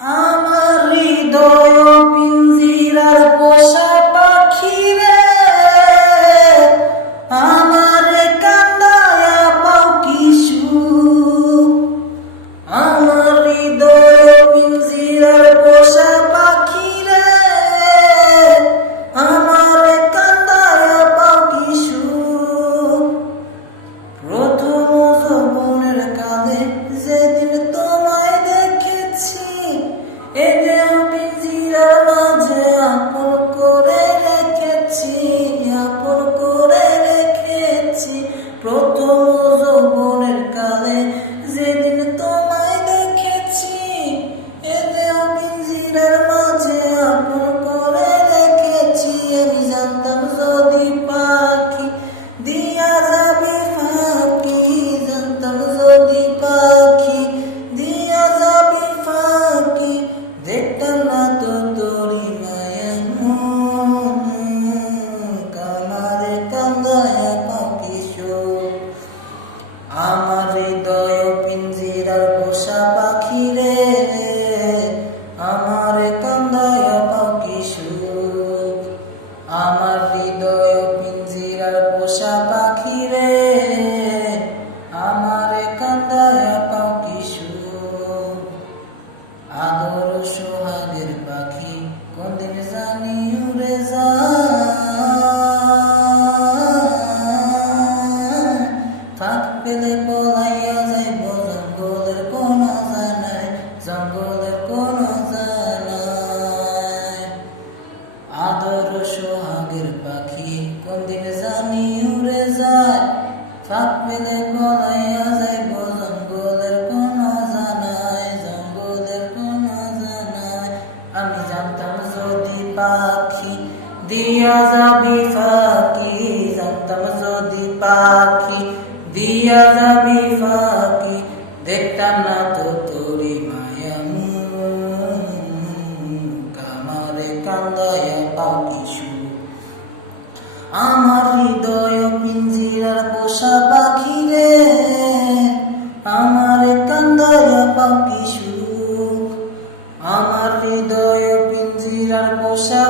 আমার আমার হৃদয় পিঞ্জিরার পোষা পাখি রে আমার কান্দায় পাখি সুখ। আমার হৃদয় পিঞ্জিরার পোষা পাখি রে আমার কান্দায় পাখি কোনদিন জানি উড়ে যায়, ফাঁক পেলে পলাইয়া যাইব জঙ্গলের কোন জানায় জঙ্গলের কোন জানায় আমি জানতাম যদি পাখি দিয়া যাবি ফাঁকি, জানতাম যদি পাখি দিয়া যাবি ফাঁকি, দেখতাম না তো হৃদয় পিঞ্জিরার পোষা পাখি রে আমার কান্দার পাখি সুখ। আমার হৃদয় পিঞ্জিরার পোষা